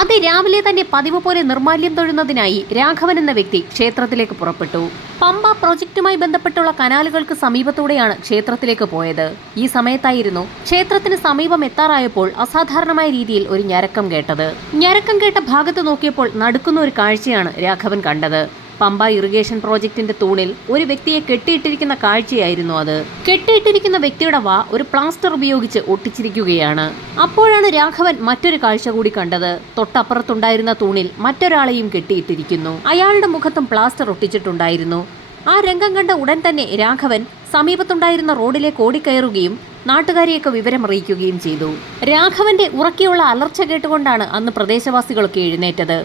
അതിരാവിലെ തന്നെ പതിവ് പോലെ നിർമാല്യം തൊഴുന്നതിനായി രാഘവൻ എന്ന വ്യക്തി ക്ഷേത്രത്തിലേക്ക് പുറപ്പെട്ടു. പമ്പ പ്രോജക്റ്റുമായി ബന്ധപ്പെട്ടുള്ള കനാലുകൾക്ക് സമീപത്തൂടെയാണ് ക്ഷേത്രത്തിലേക്ക് പോയത്. ഈ സമയത്തായിരുന്നു ക്ഷേത്രത്തിന് സമീപം എത്താറായപ്പോൾ അസാധാരണമായ രീതിയിൽ ഒരു ഞരക്കം കേട്ടത്. ഞരക്കം കേട്ട ഭാഗത്ത് നോക്കിയപ്പോൾ നടുക്കുന്ന ഒരു കാഴ്ചയാണ് രാഘവൻ കണ്ടത്. പമ്പ ഇറിഗേഷൻ പ്രോജക്റ്റിന്റെ തൂണിൽ ഒരു വ്യക്തിയെ കെട്ടിയിട്ടിരിക്കുന്ന കാഴ്ചയായിരുന്നു അത്. കെട്ടിയിട്ടിരിക്കുന്ന വ്യക്തിയുടെ വാ ഒരു പ്ലാസ്റ്റർ ഉപയോഗിച്ച് ഒട്ടിച്ചിരിക്കുകയാണ്. അപ്പോഴാണ് രാഘവൻ മറ്റൊരു കാഴ്ച കൂടി കണ്ടത്. തൊട്ടപ്പുറത്തുണ്ടായിരുന്ന തൂണിൽ മറ്റൊരാളെയും കെട്ടിയിട്ടിരിക്കുന്നു. അയാളുടെ മുഖത്തും പ്ലാസ്റ്റർ ഒട്ടിച്ചിട്ടുണ്ടായിരുന്നു. ആ രംഗം കണ്ട ഉടൻ തന്നെ രാഘവൻ സമീപത്തുണ്ടായിരുന്ന റോഡിലേക്ക് ഓടിക്കയറുകയും നാട്ടുകാരെയൊക്കെ വിവരമറിയിക്കുകയും ചെയ്തു. രാഘവന്റെ ഉറക്കിയുള്ള അലർച്ച കേട്ടുകൊണ്ടാണ് അന്ന് പ്രദേശവാസികളൊക്കെ എഴുന്നേറ്റത്.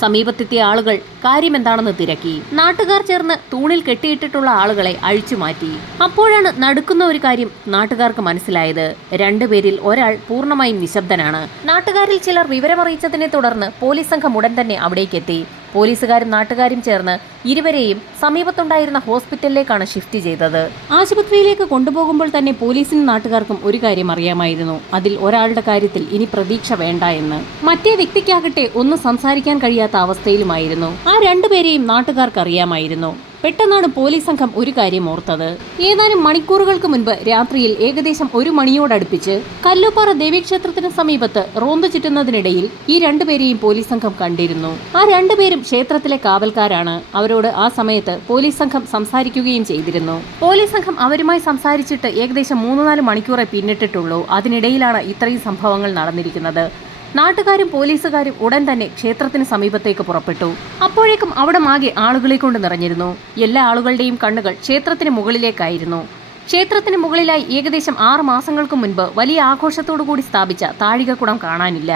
സമീപത്തെത്തിയ ആളുകൾ കാര്യമെന്താണെന്ന് തിരക്കി. നാട്ടുകാർ ചേർന്ന് തൂണിൽ കെട്ടിയിട്ടിട്ടുള്ള ആളുകളെ അഴിച്ചുമാറ്റി അപ്പോഴാണ് നടുക്കുന്ന ഒരു കാര്യം നാട്ടുകാർക്ക് മനസ്സിലായത്. രണ്ടുപേരിൽ ഒരാൾ പൂർണമായും നിശബ്ദനാണ്. നാട്ടുകാരിൽ ചിലർ വിവരമറിയിച്ചതിനെ തുടർന്ന് പോലീസ് സംഘം ഉടൻ തന്നെ അവിടേക്കെത്തി. പോലീസുകാരും നാട്ടുകാരും ചേർന്ന് ഇരുവരെയും സമീപത്തുണ്ടായിരുന്ന ഹോസ്പിറ്റലിലേക്കാണ് ഷിഫ്റ്റ് ചെയ്തത്. ആശുപത്രിയിലേക്ക് കൊണ്ടുപോകുമ്പോൾ തന്നെ പോലീസിനും നാട്ടുകാർക്കും ഒരു കാര്യം അറിയാമായിരുന്നു. അതിൽ ഒരാളുടെ കാര്യത്തിൽ ഇനി പ്രതീക്ഷ വേണ്ട എന്ന്. മറ്റേ വ്യക്തിക്കാകട്ടെ ഒന്നും സംസാരിക്കാൻ കഴിയാത്ത അവസ്ഥയിലുമായിരുന്നു. ആ രണ്ടുപേരെയും നാട്ടുകാർക്ക് അറിയാമായിരുന്നു. പെട്ടെന്നാണ് പോലീസ് സംഘം ഒരു കാര്യം ഓർത്തത്. ഏതാനും മണിക്കൂറുകൾക്ക് മുൻപ് രാത്രിയിൽ ഏകദേശം ഒരു മണിയോടടുപ്പിച്ച് കല്ലുപ്പാറ ദേവീക്ഷേത്രത്തിന് സമീപത്ത് റോന്തു ചുറ്റുന്നതിനിടയിൽ ഈ രണ്ടുപേരെയും പോലീസ് സംഘം കണ്ടിരുന്നു. ആ രണ്ടുപേരും ക്ഷേത്രത്തിലെ കാവൽക്കാരാണ്. അവരോട് ആ സമയത്ത് പോലീസ് സംഘം സംസാരിക്കുകയും ചെയ്തിരുന്നു. പോലീസ് സംഘം അവരുമായി സംസാരിച്ചിട്ട് ഏകദേശം മൂന്ന് നാല് മണിക്കൂറെ പിന്നിട്ടിട്ടുള്ളൂ. അതിനിടയിലാണ് ഇത്രയും സംഭവങ്ങൾ നടന്നിരിക്കുന്നത്. നാട്ടുകാരും പോലീസുകാരും ഉടൻ തന്നെ ക്ഷേത്രത്തിന് സമീപത്തേക്ക് പുറപ്പെട്ടു. അപ്പോഴേക്കും അവിടെ ആകെ ആളുകളെ കൊണ്ട് നിറഞ്ഞിരുന്നു. എല്ലാ ആളുകളുടെയും കണ്ണുകൾ ക്ഷേത്രത്തിന് മുകളിലേക്കായിരുന്നു. ക്ഷേത്രത്തിന് മുകളിലായി ഏകദേശം ആറ് മാസങ്ങൾക്ക് മുൻപ് വലിയ ആഘോഷത്തോടു കൂടി സ്ഥാപിച്ച താഴികക്കുടം കാണാനില്ല.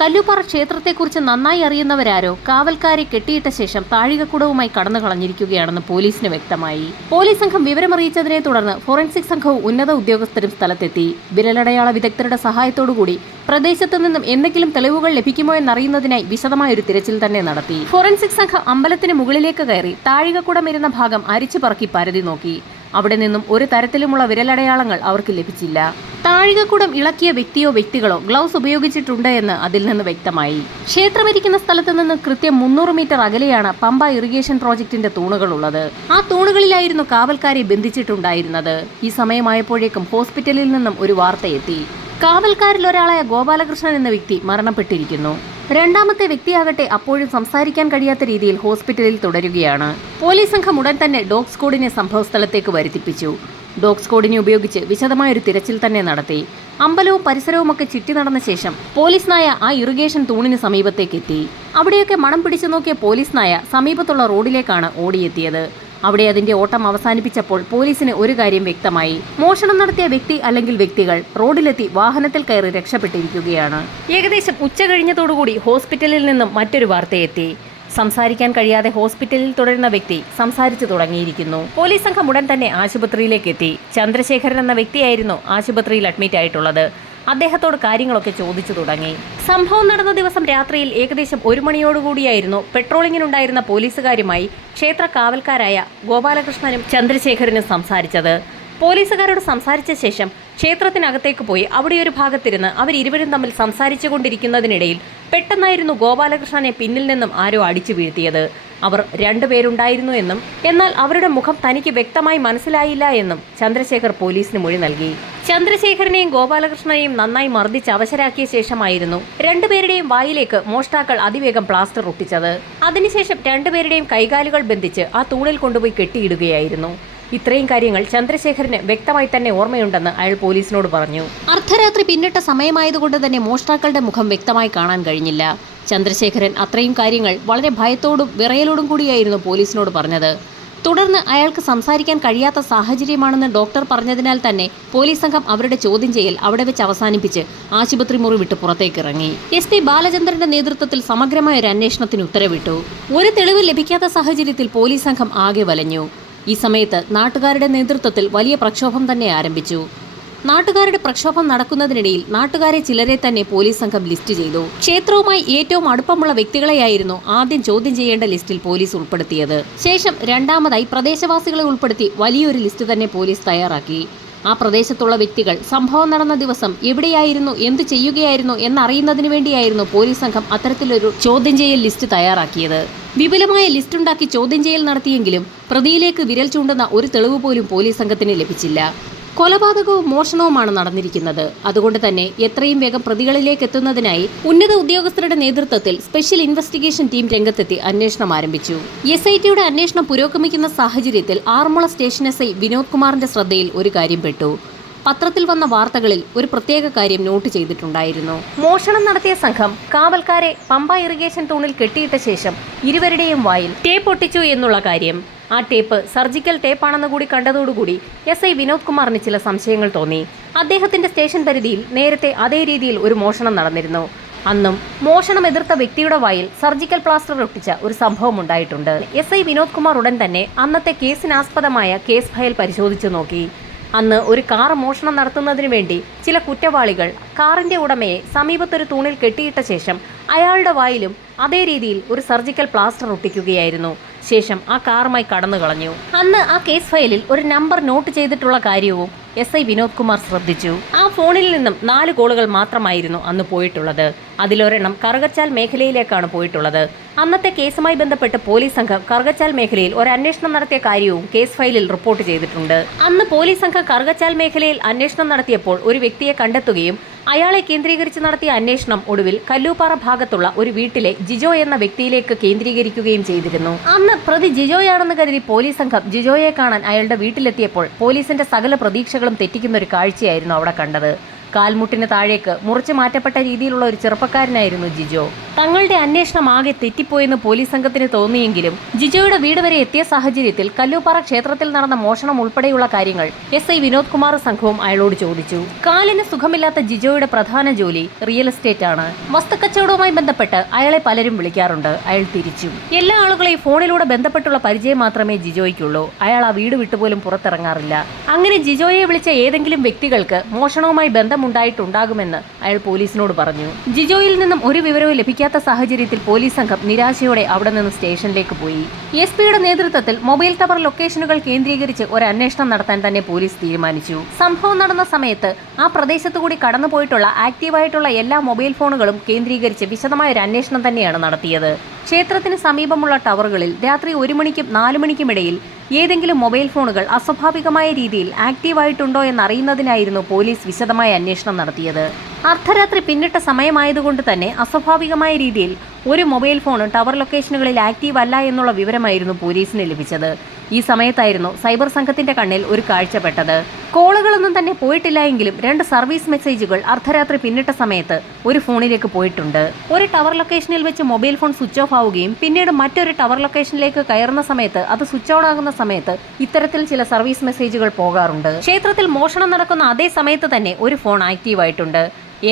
കല്ലുപാറ ക്ഷേത്രത്തെക്കുറിച്ച് നന്നായി അറിയുന്നവരാരോ? കാവൽക്കാരെ കെട്ടിയിട്ട ശേഷം താഴികക്കുടവുമായി കടന്നു കളഞ്ഞിരിക്കുകയാണെന്ന് പോലീസിന് വ്യക്തമായി. പോലീസ് സംഘം വിവരമറിയിച്ചതിനെ തുടർന്ന് ഫോറൻസിക് സംഘവും ഉന്നത ഉദ്യോഗസ്ഥരും സ്ഥലത്തെത്തി. വിരലടയാള വിദഗ്ധരുടെ സഹായത്തോടുകൂടി പ്രദേശത്ത് നിന്നും എന്തെങ്കിലും തെളിവുകൾ ലഭിക്കുമോ എന്നറിയുന്നതിനായി വിശദമായ ഒരു തിരച്ചിൽ തന്നെ നടത്തി. ഫോറൻസിക് സംഘം അമ്പലത്തിന് മുകളിലേക്ക് കയറി താഴികക്കുടം ഇരുന്ന ഭാഗം അരിച്ചു പറക്കി പരതി നോക്കി. അവിടെ നിന്നും ഒരു തരത്തിലുമുള്ള വിരലടയാളങ്ങൾ അവർക്ക് ലഭിച്ചില്ല. താഴികക്കുടം ഇളക്കിയ വ്യക്തിയോ വ്യക്തികളോ ഗ്ലൗസ് ഉപയോഗിച്ചിട്ടുണ്ട് എന്ന് അതിൽ നിന്ന് വ്യക്തമായി. ക്ഷേത്രമിരിക്കുന്ന സ്ഥലത്ത് നിന്ന് കൃത്യം മുന്നൂറ് മീറ്റർ അകലെയാണ് പമ്പ ഇറിഗേഷൻ പ്രോജക്റ്റിന്റെ തൂണുകളുള്ളത്. ആ തൂണുകളിലായിരുന്നു കാവൽക്കാരെ ബന്ധിച്ചിട്ടുണ്ടായിരുന്നത്. ഈ സമയമായപ്പോഴേക്കും ഹോസ്പിറ്റലിൽ നിന്നും ഒരു വാർത്തയെത്തി കാവൽക്കാരിൽ ഒരാളായ ഗോപാലകൃഷ്ണൻ എന്ന വ്യക്തി മരണപ്പെട്ടിരിക്കുന്നു. രണ്ടാമത്തെ വ്യക്തിയാകട്ടെ അപ്പോഴും സംസാരിക്കാൻ കഴിയാത്ത രീതിയിൽ ഹോസ്പിറ്റലിൽ തുടരുകയാണ്. പോലീസ് സംഘം ഉടൻ തന്നെ ഡോഗ് സ്ക്വാഡിനെ സംഭവസ്ഥലത്തേക്ക് വരുത്തിപ്പിച്ചു. ഡോഗ് സ്ക്വാഡിനെ ഉപയോഗിച്ച് വിശദമായൊരു തിരച്ചിൽ തന്നെ നടത്തി. അമ്പലവും പരിസരവുമൊക്കെ ചുറ്റി നടന്ന ശേഷം പോലീസ് നായ ആ ഇറിഗേഷൻ തൂണിന് സമീപത്തേക്ക് എത്തി അവിടെയൊക്കെ മണം പിടിച്ചു നോക്കിയ പോലീസ് നായ സമീപത്തുള്ള റോഡിലേക്കാണ് ഓടിയെത്തിയത്. അവിടെ അതിന്റെ ഓട്ടം അവസാനിപ്പിച്ചപ്പോൾ പോലീസിന് ഒരു കാര്യം വ്യക്തമായി. മോഷണം നടത്തിയ വ്യക്തി അല്ലെങ്കിൽ വ്യക്തികൾ റോഡിലെത്തി വാഹനത്തിൽ കയറി രക്ഷപ്പെട്ടിരിക്കുകയാണ്. ഏകദേശം ഉച്ച കഴിഞ്ഞതോടുകൂടി ഹോസ്പിറ്റലിൽ നിന്നും മറ്റൊരു വാർത്തയെത്തി. സംസാരിക്കാൻ കഴിയാതെ ഹോസ്പിറ്റലിൽ തുടരുന്ന വ്യക്തി സംസാരിച്ചു തുടങ്ങിയിരിക്കുന്നു. പോലീസ് സംഘം ഉടൻ തന്നെ ആശുപത്രിയിലേക്ക് എത്തി. ചന്ദ്രശേഖരൻ എന്ന വ്യക്തിയായിരുന്നു ആശുപത്രിയിൽ അഡ്മിറ്റ് ആയിട്ടുള്ളത് അദ്ദേഹത്തോട് കാര്യങ്ങളൊക്കെ ചോദിച്ചു തുടങ്ങി. സംഭവം നടന്ന ദിവസം രാത്രിയിൽ ഏകദേശം ഒരു മണിയോടുകൂടിയായിരുന്നു പെട്രോളിങ്ങിനുണ്ടായിരുന്ന പോലീസുകാരുമായി ക്ഷേത്ര കാവൽക്കാരായ ഗോപാലകൃഷ്ണനും ചന്ദ്രശേഖരനും സംസാരിച്ചത്. പോലീസുകാരോട് സംസാരിച്ച ശേഷം ക്ഷേത്രത്തിനകത്തേക്ക് പോയി അവിടെ ഒരു ഭാഗത്തിരുന്ന് അവരിരുവരും തമ്മിൽ സംസാരിച്ചു കൊണ്ടിരിക്കുന്നതിനിടയിൽ പെട്ടെന്നായിരുന്നു ഗോപാലകൃഷ്ണനെ പിന്നിൽ നിന്നും ആരോ അടിച്ചു വീഴ്ത്തിയത്. അവർ രണ്ടുപേരുണ്ടായിരുന്നു എന്നും എന്നാൽ അവരുടെ മുഖം തനിക്ക് വ്യക്തമായി മനസ്സിലായില്ല എന്നും ചന്ദ്രശേഖർ പോലീസിന് മൊഴി നൽകി. ചന്ദ്രശേഖരനെയും ഗോപാലകൃഷ്ണനെയും നന്നായി മർദ്ദിച്ച് അവശരാക്കിയ ശേഷമായിരുന്നു രണ്ടുപേരുടെയും വായിലേക്ക് മോഷ്ടാക്കൾ അതിവേഗം പ്ലാസ്റ്റർ ഒട്ടിച്ചത്. അതിനുശേഷം രണ്ടുപേരുടെയും കൈകാലുകൾ ബന്ധിച്ച് ആ തൂണിൽ കൊണ്ടുപോയി കെട്ടിയിടുകയായിരുന്നു. ഇത്രയും കാര്യങ്ങൾ ചന്ദ്രശേഖരന് വ്യക്തമായി തന്നെ ഓർമ്മയുണ്ടെന്ന് അയാൾ പോലീസിനോട് പറഞ്ഞു. അർദ്ധരാത്രി പിന്നിട്ട സമയമായതുകൊണ്ട് തന്നെ മോഷ്ടാക്കളുടെ മുഖം വ്യക്തമായി കാണാൻ കഴിഞ്ഞില്ല. ചന്ദ്രശേഖരൻ അത്രയും കാര്യങ്ങൾ വളരെ ഭയത്തോടും വിറയലോടും കൂടിയായിരുന്നു പോലീസിനോട് പറഞ്ഞത്. തുടർന്ന് അയാൾക്ക് സംസാരിക്കാൻ കഴിയാത്ത സാഹചര്യമാണെന്ന് ഡോക്ടർ പറഞ്ഞതിനാൽ തന്നെ പോലീസ് സംഘം അവരുടെ ചോദ്യം ചെയ്യൽ അവിടെ വെച്ച് അവസാനിപ്പിച്ച് ആശുപത്രി മുറി വിട്ട് പുറത്തേക്ക് ഇറങ്ങി എസ് പി ബാലചന്ദ്രന്റെ നേതൃത്വത്തിൽ സമഗ്രമായ ഒരു അന്വേഷണത്തിന് ഉത്തരവിട്ടു. ഒരു തെളിവ് ലഭിക്കാത്ത സാഹചര്യത്തിൽ പോലീസ് സംഘം ആകെ വലഞ്ഞു. ഈ സമയത്ത് നാട്ടുകാരുടെ നേതൃത്വത്തിൽ വലിയ പ്രക്ഷോഭം തന്നെ ആരംഭിച്ചു. നാട്ടുകാരുടെ പ്രക്ഷോഭം നടക്കുന്നതിനിടയിൽ നാട്ടുകാരെ ചിലരെ തന്നെ പോലീസ് സംഘം ലിസ്റ്റ് ചെയ്തു. ക്ഷേത്രവുമായി ഏറ്റവും അടുപ്പമുള്ള വ്യക്തികളെയായിരുന്നു ആദ്യം ചോദ്യം ചെയ്യേണ്ട ലിസ്റ്റിൽ പോലീസ് ഉൾപ്പെടുത്തിയത്. ശേഷം രണ്ടാമതായി പ്രദേശവാസികളെ ഉൾപ്പെടുത്തി വലിയൊരു ലിസ്റ്റ് തന്നെ പോലീസ് തയ്യാറാക്കി. ആ പ്രദേശത്തുള്ള വ്യക്തികൾ. സംഭവം നടന്ന ദിവസം എവിടെയായിരുന്നു എന്ത് ചെയ്യുകയായിരുന്നു എന്നറിയുന്നതിന് വേണ്ടിയായിരുന്നു പോലീസ് സംഘം അത്തരത്തിലൊരു ചോദ്യം ചെയ്യൽ ലിസ്റ്റ് തയ്യാറാക്കിയത്. വിപുലമായ ലിസ്റ്റ് ഉണ്ടാക്കി ചോദ്യം ചെയ്യൽ നടത്തിയെങ്കിലും പ്രതിയിലേക്ക് വിരൽ ചൂണ്ടുന്ന ഒരു തെളിവ് പോലും പോലീസ് സംഘത്തിന് ലഭിച്ചില്ല. കൊലപാതകവും മോഷണവുമാണ് നടന്നിരിക്കുന്നത്. അതുകൊണ്ട് തന്നെ എത്രയും വേഗം പ്രതികളിലേക്ക് എത്തുന്നതിനായി ഉന്നത ഉദ്യോഗസ്ഥരുടെ നേതൃത്വത്തിൽ സ്പെഷ്യൽ ഇൻവെസ്റ്റിഗേഷൻ ടീം രംഗത്തെത്തി അന്വേഷണം ആരംഭിച്ചു. എസ് ഐ ടിയുടെ അന്വേഷണം പുരോഗമിക്കുന്ന സാഹചര്യത്തിൽ Aranmula station S I Vinod കുമാറിന്റെ ശ്രദ്ധയിൽ ഒരു കാര്യം പെട്ടു. പത്രത്തിൽ വന്ന വാർത്തകളിൽ ഒരു പ്രത്യേക കാര്യം നോട്ട് ചെയ്തിട്ടുണ്ടായിരുന്നു. മോഷണം നടത്തിയ സംഘം കാവൽക്കാരെ പമ്പ ഇറിഗേഷൻ തൂണിൽ കെട്ടിയിട്ട ശേഷം ഇരുവരുടെയും വായിൽ ടേപ്പ് ഒട്ടിച്ചു എന്നുള്ള കാര്യം. ആ ടേപ്പ് സർജിക്കൽ ടേപ്പാണെന്ന് കൂടി കണ്ടതോടുകൂടി എസ് ഐ വിനോദ് കുമാറിന് ചില സംശയങ്ങൾ തോന്നി. അദ്ദേഹത്തിന്റെ സ്റ്റേഷൻ പരിധിയിൽ നേരത്തെ അതേ രീതിയിൽ ഒരു മോഷണം നടന്നിരുന്നു. അന്നും മോഷണം എതിർത്ത വ്യക്തിയുടെ വായിൽ സർജിക്കൽ പ്ലാസ്റ്റർ ഒട്ടിച്ച ഒരു സംഭവം ഉണ്ടായിട്ടുണ്ട്. എസ് ഐ വിനോദ് കുമാർ ഉടൻ തന്നെ അന്നത്തെ കേസിനാസ്പദമായ കേസ് ഫയൽ പരിശോധിച്ചു നോക്കി. അന്ന് ഒരു കാർ മോഷണം നടത്തുന്നതിന് വേണ്ടി ചില കുറ്റവാളികൾ കാറിന്റെ ഉടമയെ സമീപത്തൊരു തൂണിൽ കെട്ടിയിട്ട ശേഷം അയാളുടെ വായിലും അതേ രീതിയിൽ ഒരു സർജിക്കൽ പ്ലാസ്റ്റർ ഒട്ടിക്കുകയായിരുന്നു. ശേഷം ആ കാറുമായി കടന്നു കളഞ്ഞു. അന്ന് ആ കേസ് ഫയലിൽ ഒരു നമ്പർ നോട്ട് ചെയ്തിട്ടുള്ള കാര്യവും എസ് ഐ വിനോദ് കുമാർ ശ്രദ്ധിച്ചു. ആ ഫോണിൽ നിന്നും നാല് കോളുകൾ മാത്രമായിരുന്നു അന്ന് പോയിട്ടുള്ളത്. അതിലൊരെണ്ണം കറുകച്ചാൽ മേഖലയിലേക്കാണ് പോയിട്ടുള്ളത്. അന്നത്തെ കേസുമായി ബന്ധപ്പെട്ട് പോലീസ് സംഘം കറുകച്ചാൽ മേഖലയിൽ ഒരു അന്വേഷണം നടത്തിയ കാര്യവും കേസ് ഫയലിൽ റിപ്പോർട്ട് ചെയ്തിട്ടുണ്ട്. അന്ന് പോലീസ് സംഘം കറുകച്ചാൽ മേഖലയിൽ അന്വേഷണം നടത്തിയപ്പോൾ ഒരു വ്യക്തിയെ കണ്ടെത്തുകയും അയാളെ കേന്ദ്രീകരിച്ച് നടത്തിയ അന്വേഷണം ഒടുവിൽ കല്ലൂപ്പാറ ഭാഗത്തുള്ള ഒരു വീട്ടിലെ ജിജോ എന്ന വ്യക്തിയിലേക്ക് കേന്ദ്രീകരിക്കുകയും ചെയ്തിരുന്നു. അന്ന് പ്രതി ജിജോയാണെന്ന് കരുതി പോലീസ് സംഘം ജിജോയെ കാണാൻ അയാളുടെ വീട്ടിലെത്തിയപ്പോൾ പോലീസിന്റെ സകല പ്രതീക്ഷകളും തെറ്റിക്കുന്ന ഒരു കാഴ്ചയായിരുന്നു അവിടെ കണ്ടത്. കാൽമുട്ടിന് താഴേക്ക് മുറിച്ചു മാറ്റപ്പെട്ട രീതിയിലുള്ള ഒരു ചെറുപ്പക്കാരനായിരുന്നു ജിജോ. തങ്ങളുടെ അന്വേഷണം ആകെ തെറ്റിപ്പോയെന്ന് പോലീസ് സംഘത്തിന് തോന്നിയെങ്കിലും ജിജോയുടെ വീട് വരെ എത്തിയ സാഹചര്യത്തിൽ കല്ലൂപ്പാറ ക്ഷേത്രത്തിൽ നടന്ന മോഷണം ഉൾപ്പെടെയുള്ള കാര്യങ്ങൾ എസ് ഐ വിനോദ് കുമാർ സംഘവും അയാളോട് ചോദിച്ചു. കാലിന് സുഖമില്ലാത്ത ജിജോയുടെ പ്രധാന ജോലി റിയൽ എസ്റ്റേറ്റ് ആണ്. വസ്തുക്കച്ചവടവുമായി ബന്ധപ്പെട്ട് അയാളെ പലരും വിളിക്കാറുണ്ട്. അയാൾ തിരിച്ചു. എല്ലാ ആളുകളെയും ഫോണിലൂടെ ബന്ധപ്പെട്ടുള്ള പരിചയം മാത്രമേ ജിജോയ്ക്കുള്ളൂ. അയാൾ ആ വീട് വിട്ടുപോലും പുറത്തിറങ്ങാറില്ല. അങ്ങനെ ജിജോയെ വിളിച്ച ഏതെങ്കിലും വ്യക്തികൾക്ക് മോഷണവുമായി ബന്ധമുണ്ടായിട്ടുണ്ടാകുമെന്ന് അയാൾ പോലീസിനോട് പറഞ്ഞു. ജിജോയിൽ നിന്നും ഒരു വിവരവും ലഭിക്കാത്ത സാഹചര്യത്തിൽ പോലീസ് സംഘം നിരാശയോടെ അവിടെ നിന്ന് സ്റ്റേഷനിലേക്ക് പോയി. എസ് പിയുടെ നേതൃത്വത്തിൽ മൊബൈൽ ടവർ ലൊക്കേഷനുകൾ കേന്ദ്രീകരിച്ച് ഒരു അന്വേഷണം നടത്താൻ തന്നെ പോലീസ് തീരുമാനിച്ചു. സംഭവം നടന്ന സമയത്ത് ആ പ്രദേശത്തുകൂടി കടന്നുപോയിട്ടുള്ള ആക്റ്റീവായിട്ടുള്ള എല്ലാ മൊബൈൽ ഫോണുകളും കേന്ദ്രീകരിച്ച് വിശദമായ ഒരു അന്വേഷണം തന്നെയാണ് നടത്തിയത്. ക്ഷേത്രത്തിന് സമീപമുള്ള ടവറുകളിൽ രാത്രി ഒരു മണിക്കും നാലു മണിക്കും ഇടയിൽ ഏതെങ്കിലും മൊബൈൽ ഫോണുകൾ അസ്വാഭാവികമായ രീതിയിൽ ആക്റ്റീവായിട്ടുണ്ടോ എന്നറിയുന്നതിനായിരുന്നു പോലീസ് വിശദമായ അന്വേഷണം നടത്തിയത്. അർദ്ധരാത്രി പിന്നിട്ട സമയമായതുകൊണ്ട് തന്നെ അസ്വാഭാവികമായ രീതിയിൽ ഒരു മൊബൈൽ ഫോൺ ടവർ ലൊക്കേഷനുകളിൽ ആക്റ്റീവ് അല്ല എന്നുള്ള വിവരമായിരുന്നു പോലീസിന് ലഭിച്ചത്. ഈ സമയത്തായിരുന്നു സൈബർ സംഘത്തിന്റെ കണ്ണിൽ ഒരു കാഴ്ചപ്പെട്ടത് കോളുകളൊന്നും തന്നെ പോയിട്ടില്ല എങ്കിലും രണ്ട് സർവീസ് മെസ്സേജുകൾ അർദ്ധരാത്രി പിന്നിട്ട സമയത്ത് ഒരു ഫോണിലേക്ക് പോയിട്ടുണ്ട്. ഒരു ടവർ ലൊക്കേഷനിൽ വെച്ച് മൊബൈൽ ഫോൺ സ്വിച്ച് ഓഫ് ആവുകയും പിന്നീട് മറ്റൊരു ടവർ ലൊക്കേഷനിലേക്ക് കയറുന്ന സമയത്ത് അത് സ്വിച്ച് ഓൺ ആകുന്ന സമയത്ത് ഇത്തരത്തിൽ ചില സർവീസ് മെസ്സേജുകൾ പോകാറുണ്ട്. ക്ഷേത്രത്തിൽ മോഷണം നടക്കുന്ന അതേ സമയത്ത് തന്നെ ഒരു ഫോൺ ആക്റ്റീവ് ആയിട്ടുണ്ട്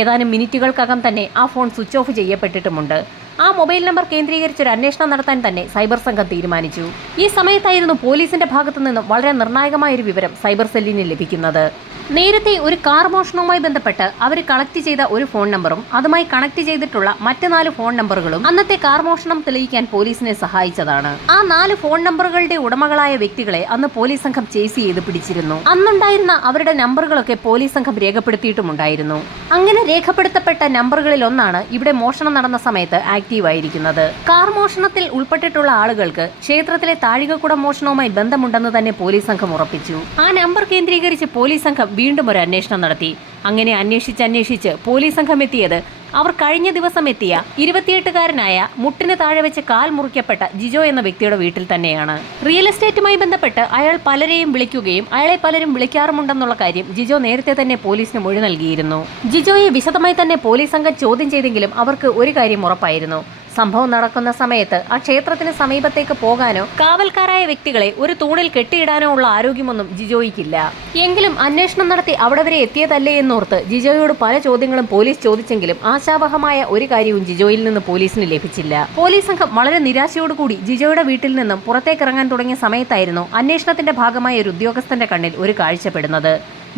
ഏതാനും മിനിറ്റുകൾക്കകം തന്നെ ആ ഫോൺ സ്വിച്ച് ഓഫ് ചെയ്യപ്പെട്ടിട്ടുമുണ്ട്. ആ മൊബൈൽ നമ്പർ കേന്ദ്രീകരിച്ച് ഒരു അന്വേഷണം നടത്താൻ തന്നെ സൈബർ സംഘം തീരുമാനിച്ചു. ഈ സമയത്തായിരുന്നു പോലീസിന്റെ ഭാഗത്തു നിന്നും വളരെ നിർണായകമായ ഒരു വിവരം സൈബർ സെല്ലിന് ലഭിക്കുന്നത്. നേരത്തെ ഒരു കാർ മോഷണവുമായി ബന്ധപ്പെട്ട് അവർ കളക്ട് ചെയ്ത ഒരു ഫോൺ നമ്പറും അതുമായി കണക്ട് ചെയ്തിട്ടുള്ള മറ്റു നാല് ഫോൺ നമ്പറുകളും അന്നത്തെ കാർ മോഷണം തെളിയിക്കാൻ പോലീസിനെ സഹായിച്ചതാണ്. ആ നാല് ഫോൺ നമ്പറുകളുടെ ഉടമകളായ വ്യക്തികളെ അന്ന് പോലീസ് സംഘം ചേസ് ചെയ്ത് പിടിച്ചിരുന്നു. അന്നുണ്ടായിരുന്ന അവരുടെ നമ്പറുകളൊക്കെ പോലീസ് സംഘം രേഖപ്പെടുത്തിയിട്ടുമുണ്ടായിരുന്നു. അങ്ങനെ രേഖപ്പെടുത്തപ്പെട്ട നമ്പറുകളിൽ ഒന്നാണ് ഇവിടെ മോഷണം നടന്ന സമയത്ത് ആക്റ്റീവ് ആയിരിക്കുന്നത് കാർ മോഷണത്തിൽ ഉൾപ്പെട്ടിട്ടുള്ള ആളുകൾക്ക് ക്ഷേത്രത്തിലെ താഴികക്കുട മോഷണവുമായി ബന്ധമുണ്ടെന്ന് തന്നെ പോലീസ് സംഘം ഉറപ്പിച്ചു. ആ നമ്പർ കേന്ദ്രീകരിച്ച് പോലീസ് സംഘം വീണ്ടും ഒരു അന്വേഷണം നടത്തി. അങ്ങനെ അന്വേഷിച്ച് അന്വേഷിച്ച് പോലീസ് സംഘം എത്തിയത് അവർ കഴിഞ്ഞ ദിവസം എത്തിയ ഇരുപത്തിയെട്ടുകാരനായ മുട്ടിന് താഴെ വെച്ച് കാൽ മുറിക്കപ്പെട്ട ജിജോ എന്ന വ്യക്തിയുടെ വീട്ടിൽ തന്നെയാണ്. റിയൽ എസ്റ്റേറ്റുമായി ബന്ധപ്പെട്ട് അയാൾ പലരെയും വിളിക്കുകയും അയാളെ പലരും വിളിക്കാറുമുണ്ടെന്നുള്ള കാര്യം ജിജോ നേരത്തെ തന്നെ പോലീസിന് മൊഴി നൽകിയിരുന്നു. ജിജോയെ വിശദമായി തന്നെ പോലീസ് സംഘം ചോദ്യം ചെയ്തെങ്കിലും അവർക്ക് ഒരു കാര്യം ഉറപ്പായിരുന്നു. സംഭവം നടക്കുന്ന സമയത്ത് ആ ക്ഷേത്രത്തിന് സമീപത്തേക്ക് പോകാനോ കാവൽക്കാരായ വ്യക്തികളെ ഒരു തൂണിൽ കെട്ടിയിടാനോ ഉള്ള ആരോഗ്യമൊന്നും ജിജോയ്ക്കില്ല. എങ്കിലും അന്വേഷണം നടത്തി അവിടെ വരെ എത്തിയതല്ലേ എന്നോർത്ത് ജിജോയോട് പല ചോദ്യങ്ങളും പോലീസ് ചോദിച്ചെങ്കിലും ആശാവഹമായ ഒരു കാര്യവും ജിജോയിൽ നിന്ന് പോലീസിന് ലഭിച്ചില്ല. പോലീസ് സംഘം വളരെ നിരാശയോടുകൂടി ജിജോയുടെ വീട്ടിൽ നിന്നും പുറത്തേക്കിറങ്ങാൻ തുടങ്ങിയ സമയത്തായിരുന്നു അന്വേഷണത്തിന്റെ ഭാഗമായ ഒരു ഉദ്യോഗസ്ഥന്റെ കണ്ണിൽ ഒരു കാഴ്ചപ്പെടുന്നത്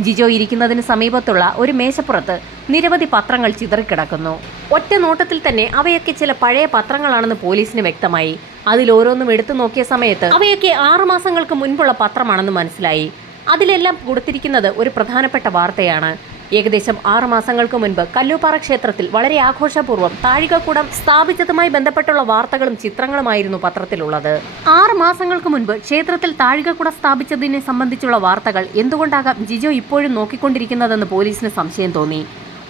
ജിജോ ഇരിക്കുന്നതിന് സമീപത്തുള്ള ഒരു മേശപ്പുറത്ത് നിരവധി പത്രങ്ങൾ ചിതറിക്കിടക്കുന്നു. ഒറ്റ നോട്ടത്തിൽ തന്നെ അവയൊക്കെ ചില പഴയ പത്രങ്ങളാണെന്ന് പോലീസിന് വ്യക്തമായി. അതിൽ ഓരോന്നും എടുത്തു നോക്കിയ സമയത്ത് അവയൊക്കെ ആറുമാസങ്ങൾക്ക് മുൻപുള്ള പത്രമാണെന്ന് മനസ്സിലായി. അതിലെല്ലാം കൊടുത്തിരിക്കുന്നത് ഒരു പ്രധാനപ്പെട്ട വാർത്തയാണ്. ഏകദേശം ആറ് മാസങ്ങൾക്ക് മുൻപ് കല്ലുപാറ ക്ഷേത്രത്തിൽ വളരെ ആഘോഷപൂർവം താഴികക്കൂടം സ്ഥാപിച്ചതുമായി ബന്ധപ്പെട്ടുള്ള വാർത്തകളും ചിത്രങ്ങളുമായിരുന്നു പത്രത്തിലുള്ളത്. ആറ് മാസങ്ങൾക്ക് മുൻപ് ക്ഷേത്രത്തിൽ താഴികക്കുടം സ്ഥാപിച്ചതിനെ സംബന്ധിച്ചുള്ള വാർത്തകൾ എന്തുകൊണ്ടാകാം ജിജോ ഇപ്പോഴും നോക്കിക്കൊണ്ടിരിക്കുന്നതെന്ന് പോലീസിന് സംശയം തോന്നി?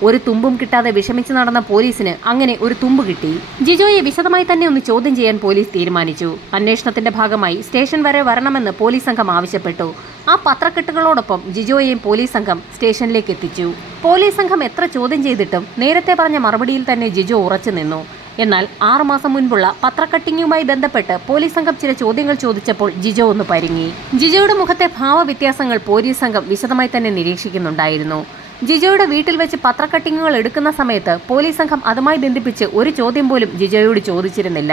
ഒരു തുമ്പും കിട്ടാതെ വിഷമിച്ചു നടന്ന പോലീസിന് അങ്ങനെ ഒരു തുമ്പ് കിട്ടി. ജിജോയെ വിശദമായി തന്നെ ഒന്ന് ചോദ്യം ചെയ്യാൻ പോലീസ് തീരുമാനിച്ചു. അന്വേഷണത്തിന്റെ ഭാഗമായി സ്റ്റേഷൻ വരെ വരണമെന്ന് പോലീസ് സംഘം ആവശ്യപ്പെട്ടു. ആ പത്രക്കെട്ടുകളോടൊപ്പം ജിജോയെയും പോലീസ് സംഘം സ്റ്റേഷനിലേക്ക് എത്തിച്ചു. പോലീസ് സംഘം എത്ര ചോദ്യം ചെയ്തിട്ടും നേരത്തെ പറഞ്ഞ മറുപടിയിൽ തന്നെ ജിജോ ഉറച്ചു നിന്നു. എന്നാൽ ആറുമാസം മുൻപുള്ള പത്രക്കട്ടിങ്ങുമായി ബന്ധപ്പെട്ട് പോലീസ് സംഘം ചില ചോദ്യങ്ങൾ ചോദിച്ചപ്പോൾ ജിജോ ഒന്ന് പരിങ്ങി. ജിജോയുടെ മുഖത്തെ ഭാവവ്യത്യാസങ്ങൾ പോലീസ് സംഘം വിശദമായി തന്നെ നിരീക്ഷിക്കുന്നുണ്ടായിരുന്നു. ജിജോയുടെ വീട്ടിൽ വെച്ച് പത്രക്കട്ടിങ്ങുകൾ എടുക്കുന്ന സമയത്ത് പോലീസ് സംഘം അതുമായി ബന്ധിപ്പിച്ച് ഒരു ചോദ്യം പോലും ജിജോയോട് ചോദിച്ചിരുന്നില്ല.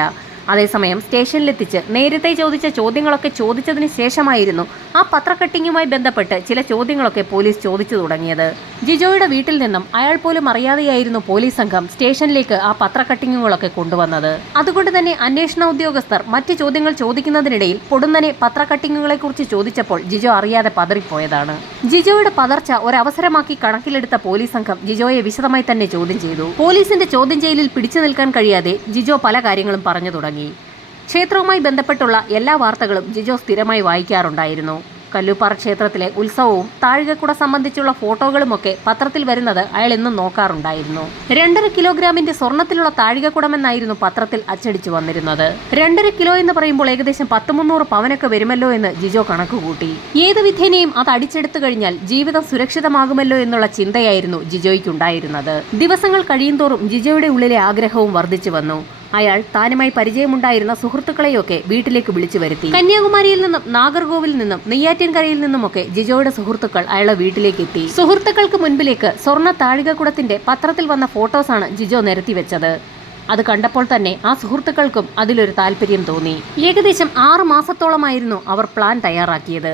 അതേസമയം സ്റ്റേഷനിലെത്തിച്ച് നേരത്തെ ചോദിച്ച ചോദ്യങ്ങളൊക്കെ ചോദിച്ചതിന് ശേഷമായിരുന്നു ആ പത്രക്കട്ടിങ്ങുമായി ബന്ധപ്പെട്ട് ചില ചോദ്യങ്ങളൊക്കെ പോലീസ് ചോദിച്ചു തുടങ്ങിയത്. ജിജോയുടെ വീട്ടിൽ നിന്നും അയാൾ പോലും അറിയാതെയായിരുന്നു പോലീസ് സംഘം സ്റ്റേഷനിലേക്ക് ആ പത്രക്കട്ടിങ്ങുകളൊക്കെ കൊണ്ടുവന്നത്. അതുകൊണ്ട് തന്നെ അന്വേഷണ ഉദ്യോഗസ്ഥർ മറ്റ് ചോദ്യങ്ങൾ ചോദിക്കുന്നതിനിടയിൽ പൊടുന്നനെ പത്രക്കട്ടിങ്ങുകളെക്കുറിച്ച് ചോദിച്ചപ്പോൾ ജിജോ അറിയാതെ പതറിപ്പോയതാണ്. ജിജോയുടെ പതർച്ച ഒരവസരമാക്കി കണക്കിലെടുത്ത പോലീസ് സംഘം ജിജോയെ വിശദമായി തന്നെ ചോദ്യം ചെയ്തു. പോലീസിന്റെ ചോദ്യം ചെയ്യലിൽ പിടിച്ചു നിൽക്കാൻ കഴിയാതെ ജിജോ പല കാര്യങ്ങളും പറഞ്ഞു തുടങ്ങി. ക്ഷേത്രവുമായി ബന്ധപ്പെട്ടുള്ള എല്ലാ വാർത്തകളും ജിജോ സ്ഥിരമായി വായിക്കാറുണ്ടായിരുന്നു. കല്ലുപ്പാറ ക്ഷേത്രത്തിലെ ഉത്സവവും താഴികക്കുട സംബന്ധിച്ചുള്ള ഫോട്ടോകളുമൊക്കെ പത്രത്തിൽ വരുന്നത് അയാൾ എന്നും നോക്കാറുണ്ടായിരുന്നു. രണ്ടര കിലോഗ്രാമിന്റെ സ്വർണത്തിലുള്ള താഴികക്കുടമെന്നായിരുന്നു പത്രത്തിൽ അച്ചടിച്ചു വന്നിരുന്നത്. രണ്ടര കിലോ എന്ന് പറയുമ്പോൾ ഏകദേശം പത്ത് മുന്നൂറ് പവനൊക്കെ വരുമല്ലോ എന്ന് ജിജോ കണക്കുകൂട്ടി. ഏത് വിധേനയും അത് അടിച്ചെടുത്തു കഴിഞ്ഞാൽ ജീവിതം സുരക്ഷിതമാകുമല്ലോ എന്നുള്ള ചിന്തയായിരുന്നു ജിജോയ്ക്കുണ്ടായിരുന്നത്. ദിവസങ്ങൾ കഴിയുന്തോറും ജിജോയുടെ ഉള്ളിലെ ആഗ്രഹവും വർദ്ധിച്ചു വന്നു. അയാൾ താനുമായി പരിചയമുണ്ടായിരുന്ന സുഹൃത്തുക്കളെയൊക്കെ വീട്ടിലേക്ക് വിളിച്ചു വരുത്തി. കന്യാകുമാരിയിൽ നിന്നും നാഗർകോവിൽ നിന്നും നെയ്യാറ്റിൻകരയിൽ നിന്നുമൊക്കെ ജിജോയുടെ സുഹൃത്തുക്കൾ അയാളെ വീട്ടിലേക്ക് എത്തി. സുഹൃത്തുക്കൾക്ക് മുൻപിലേക്ക് സ്വർണ താഴികക്കുടത്തിന്റെ പത്രത്തിൽ വന്ന ഫോട്ടോസാണ് ജിജോ നിരത്തി വെച്ചത്. അത് കണ്ടപ്പോൾ തന്നെ ആ സുഹൃത്തുക്കൾക്കും അതിലൊരു താല്പര്യം തോന്നി. ഏകദേശം ആറ് മാസത്തോളമായിരുന്നു അവർ പ്ലാൻ തയ്യാറാക്കിയത്.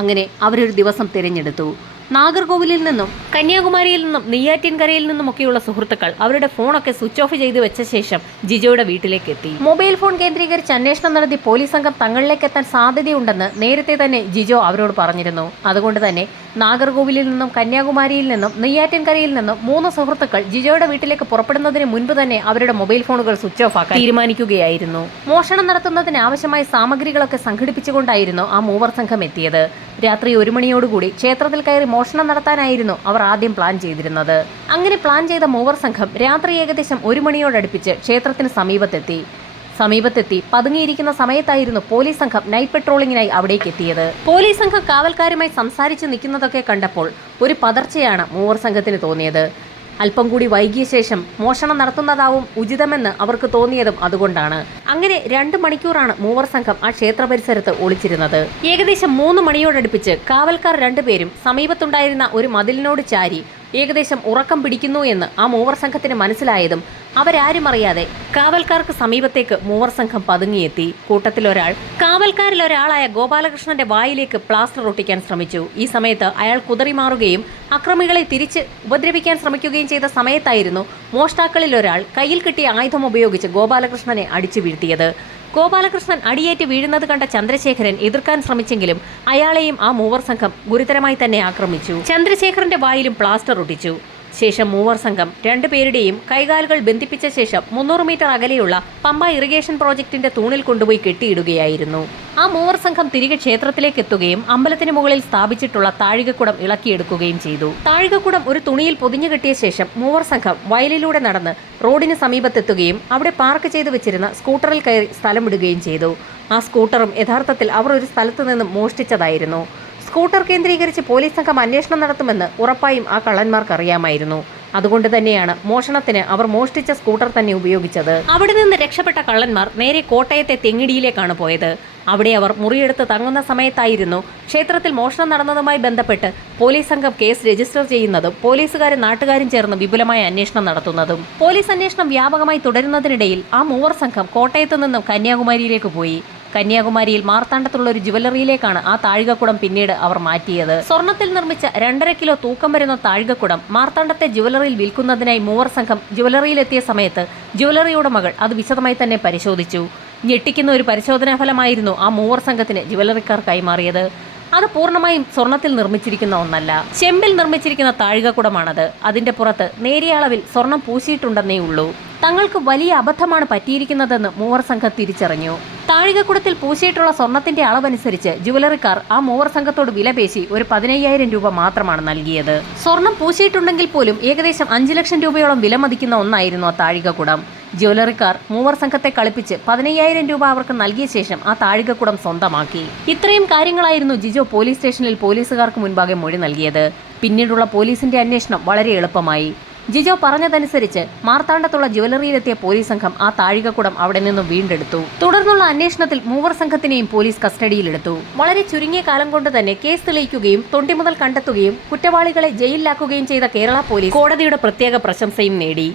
അങ്ങനെ അവരൊരു ദിവസം തിരഞ്ഞെടുത്തു. നാഗർകോവിലിൽ നിന്നും കന്യാകുമാരിയിൽ നിന്നും നെയ്യാറ്റിൻകരയിൽ നിന്നുമൊക്കെയുള്ള സുഹൃത്തുക്കൾ അവരുടെ ഫോണൊക്കെ സ്വിച്ച് ഓഫ് ചെയ്ത് വെച്ച ശേഷം ജിജോയുടെ വീട്ടിലേക്ക് എത്തി. മൊബൈൽ ഫോൺ കേന്ദ്രീകരിച്ച് അന്വേഷണം നടത്തി പോലീസ് സംഘം തങ്ങളിലേക്ക് എത്താൻ സാധ്യതയുണ്ടെന്ന് നേരത്തെ തന്നെ ജിജോ അവരോട് പറഞ്ഞിരുന്നു. അതുകൊണ്ട് തന്നെ നാഗർകോവിലിൽ നിന്നും കന്യാകുമാരിയിൽ നിന്നും നെയ്യാറ്റിൻകരയിൽ നിന്നും മൂന്ന് സുഹൃത്തുക്കൾ ജിജോയുടെ വീട്ടിലേക്ക് പുറപ്പെടുന്നതിന് മുൻപ് തന്നെ അവരുടെ മൊബൈൽ ഫോണുകൾ സ്വിച്ച് ഓഫ് ആക്കാൻ തീരുമാനിക്കുകയായിരുന്നു. മോഷണം നടത്തുന്നതിന് ആവശ്യമായ സാമഗ്രികളൊക്കെ സംഘടിപ്പിച്ചുകൊണ്ടായിരുന്നു ആ മൂവർ സംഘം എത്തിയത്. രാത്രി ഒരു മണിയോടുകൂടി ക്ഷേത്രത്തിൽ കയറി മോഷണം നടത്താനായിരുന്നു അവർ ആദ്യം പ്ലാൻ ചെയ്തിരുന്നത്. അങ്ങനെ പ്ലാൻ ചെയ്ത മൂവർ സംഘം രാത്രി ഏകദേശം ഒരു മണിയോടടുപ്പിച്ച് ക്ഷേത്രത്തിന് സമീപത്തെത്തി. സമീപത്തെത്തി. പതുങ്ങിയിരിക്കുന്ന സമയത്തായിരുന്നു പോലീസ് സംഘം നൈറ്റ് പെട്രോളിങ്ങിനായി അവിടേക്ക് എത്തിയത്. പോലീസ് സംഘം കാവൽക്കാരുമായി സംസാരിച്ച് നിൽക്കുന്നതൊക്കെ കണ്ടപ്പോൾ ഒരു പതർച്ചയാണ് മൂവർ സംഘത്തിന് തോന്നിയത്. അല്പം കൂടി വൈകിയ ശേഷം മോഷണം നടത്തുന്നതാവും ഉചിതമെന്ന് അവർക്ക് തോന്നിയതും അതുകൊണ്ടാണ്. അങ്ങനെ രണ്ട് മണിക്കൂറാണ് മൂവർ സംഘം ആ ക്ഷേത്ര പരിസരത്ത് ഒളിച്ചിരുന്നത്. ഏകദേശം മൂന്ന് മണിയോടടുപ്പിച്ച് കാവൽക്കാർ രണ്ടുപേരും സമീപത്തുണ്ടായിരുന്ന ഒരു മതിലിനോട് ചാരി ഏകദേശം ഉറക്കം പിടിക്കുന്നു എന്ന് ആ മൂവർ സംഘത്തിന് മനസ്സിലായതും അവരാരും അറിയാതെ കാവൽക്കാർക്ക് സമീപത്തേക്ക് മൂവർ സംഘം പതുങ്ങിയെത്തി. കൂട്ടത്തിലൊരാൾ കാവൽക്കാരിൽ ഒരാളായ ഗോപാലകൃഷ്ണന്റെ വായിലേക്ക് പ്ലാസ്റ്റർ ഒട്ടിക്കാൻ ശ്രമിച്ചു. ഈ സമയത്ത് അയാൾ കുതറി മാറുകയും അക്രമികളെ തിരിച്ച് ഉപദ്രവിക്കാൻ ശ്രമിക്കുകയും ചെയ്ത സമയത്തായിരുന്നു മോഷ്ടാക്കളിൽ ഒരാൾ കയ്യിൽ കിട്ടിയ ആയുധം ഉപയോഗിച്ച് ഗോപാലകൃഷ്ണനെ അടിച്ചു വീഴ്ത്തിയത്. ഗോപാലകൃഷ്ണൻ അടിയേറ്റ് വീഴുന്നത് കണ്ട ചന്ദ്രശേഖരൻ എതിർക്കാൻ ശ്രമിച്ചെങ്കിലും അയാളെയും ആ മൂവർ സംഘം ഗുരുതരമായി തന്നെ ആക്രമിച്ചു. ചന്ദ്രശേഖരന്റെ വായിലും പ്ലാസ്റ്റർ ഒട്ടിച്ചു. ശേഷം മൂവർ സംഘം രണ്ടുപേരുടെയും കൈകാലുകൾ ബന്ധിപ്പിച്ച ശേഷം മുന്നൂറ് മീറ്റർ അകലെയുള്ള പമ്പ ഇറിഗേഷൻ പ്രോജക്ടിന്റെ തൂണിൽ കൊണ്ടുപോയി കെട്ടിയിടുകയായിരുന്നു. ആ മൂവർ സംഘം തിരികെ ക്ഷേത്രത്തിലേക്ക് എത്തുകയും അമ്പലത്തിന് മുകളിൽ സ്ഥാപിച്ചിട്ടുള്ള താഴികക്കുടം ഇളക്കിയെടുക്കുകയും ചെയ്തു. താഴികക്കുടം ഒരു തുണിയിൽ പൊതിഞ്ഞു കെട്ടിയ ശേഷം മൂവർ സംഘം വയലിലൂടെ നടന്ന് റോഡിന് സമീപത്തെത്തുകയും അവിടെ പാർക്ക് ചെയ്തു വെച്ചിരുന്ന സ്കൂട്ടറിൽ കയറി സ്ഥലം വിടുകയും ചെയ്തു. ആ സ്കൂട്ടറും യഥാർത്ഥത്തിൽ അവർ ഒരു സ്ഥലത്തു നിന്നും മോഷ്ടിച്ചതായിരുന്നു. സ്കൂട്ടർ കേന്ദ്രീകരിച്ച് പോലീസ് സംഘം അന്വേഷണം നടത്തുമെന്ന് ഉറപ്പായും ആ കള്ളന്മാർക്ക് അറിയാമായിരുന്നു. അതുകൊണ്ട് തന്നെയാണ് മോഷണത്തിന് അവർ മോഷ്ടിച്ച സ്കൂട്ടർ തന്നെ ഉപയോഗിച്ചത്. അവിടെ നിന്ന് രക്ഷപ്പെട്ട കള്ളന്മാർ നേരെ കോട്ടയത്തെ തെങ്ങിടിയിലേക്കാണ് പോയത്. അവിടെ അവർ മുറിയെടുത്ത് തങ്ങുന്ന സമയത്തായിരുന്നു ക്ഷേത്രത്തിൽ മോഷണം നടന്നതുമായി ബന്ധപ്പെട്ട് പോലീസ് സംഘം കേസ് രജിസ്റ്റർ ചെയ്യുന്നതും പോലീസുകാരും നാട്ടുകാരും ചേർന്ന് വിപുലമായ അന്വേഷണം നടത്തുന്നതും. പോലീസ് അന്വേഷണം വ്യാപകമായി തുടരുന്നതിനിടയിൽ ആ മൂവർ സംഘം കോട്ടയത്ത് നിന്നും കന്യാകുമാരിയിലേക്ക് പോയി. കന്യാകുമാരിയിൽ മാർത്താണ്ഡത്തുള്ള ഒരു ജുവലറിയിലേക്കാണ് ആ താഴികക്കുടം പിന്നീട് അവർ മാറ്റിയത്. സ്വർണത്തിൽ നിർമ്മിച്ച രണ്ടര കിലോ തൂക്കം വരുന്ന താഴികക്കുടം മാർത്താണ്ഡത്തെ ജുവലറിയിൽ വിൽക്കുന്നതിനായി മൂവർ സംഘം ജുവലറിയിലെത്തിയ സമയത്ത് ജുവലറി ഉടമകൾ അത് വിശദമായി തന്നെ പരിശോധിച്ചു. ഞെട്ടിക്കുന്ന ഒരു പരിശോധനാ ഫലമായിരുന്നു ആ മൂവർ സംഘത്തിന് ജുവലറിക്കാർ കൈമാറിയത്. അത് പൂർണമായും സ്വർണത്തിൽ നിർമ്മിച്ചിരിക്കുന്ന ഒന്നല്ല. ചെമ്പിൽ നിർമ്മിച്ചിരിക്കുന്ന താഴികക്കുടമാണത്. അതിന്റെ പുറത്ത് നേരിയ അളവിൽ സ്വർണം പൂശിയിട്ടുണ്ടെന്നേ ഉള്ളൂ തങ്ങൾക്ക് വലിയ അബദ്ധമാണ് പറ്റിയിരിക്കുന്നതെന്ന് മൂവർ സംഘം തിരിച്ചറിഞ്ഞു. താഴികക്കുടത്തിൽ പൂശിയിട്ടുള്ള സ്വർണത്തിന്റെ അളവനുസരിച്ച് ജുവലറിക്കാർ ആ മൂവർ സംഘത്തോട് വിലപേശി ഒരു പതിനയ്യായിരം രൂപ മാത്രമാണ് നൽകിയത്. സ്വർണം പൂശിയിട്ടുണ്ടെങ്കിൽ പോലും ഏകദേശം അഞ്ചു ലക്ഷം രൂപയോളം വില മതിക്കുന്ന ഒന്നായിരുന്നു ആ താഴികക്കുടം. ജ്വല്ലറിക്കാർ മൂവർ സംഘത്തെ കളിപ്പിച്ച് പതിനയ്യായിരം രൂപ അവർക്ക് നൽകിയ ശേഷം ആ താഴികക്കുടം സ്വന്തമാക്കി. ഇത്രയും കാര്യങ്ങളായിരുന്നു ജിജോ പോലീസ് സ്റ്റേഷനിൽ പോലീസുകാർക്ക് മുൻപാകെ മൊഴി നൽകിയത്. പിന്നീടുള്ള പോലീസിന്റെ അന്വേഷണം വളരെ എളുപ്പമായി. ജിജോ പറഞ്ഞതനുസരിച്ച് മാർത്താണ്ഡത്തുള്ള ജ്വല്ലറിയിലെത്തിയ പോലീസ് സംഘം ആ താഴികക്കുടം അവിടെ നിന്നും വീണ്ടെടുത്തു. തുടർന്നുള്ള അന്വേഷണത്തിൽ മൂവർ സംഘത്തിനെയും പോലീസ് കസ്റ്റഡിയിലെടുത്തു. വളരെ ചുരുങ്ങിയ കാലം കൊണ്ട് തന്നെ കേസ് തെളിയിക്കുകയും തൊണ്ടിമുതൽ കണ്ടെത്തുകയും കുറ്റവാളികളെ ജയിലിലാക്കുകയും ചെയ്ത കേരള പോലീസ് കോടതിയുടെ പ്രത്യേക പ്രശംസയും നേടി.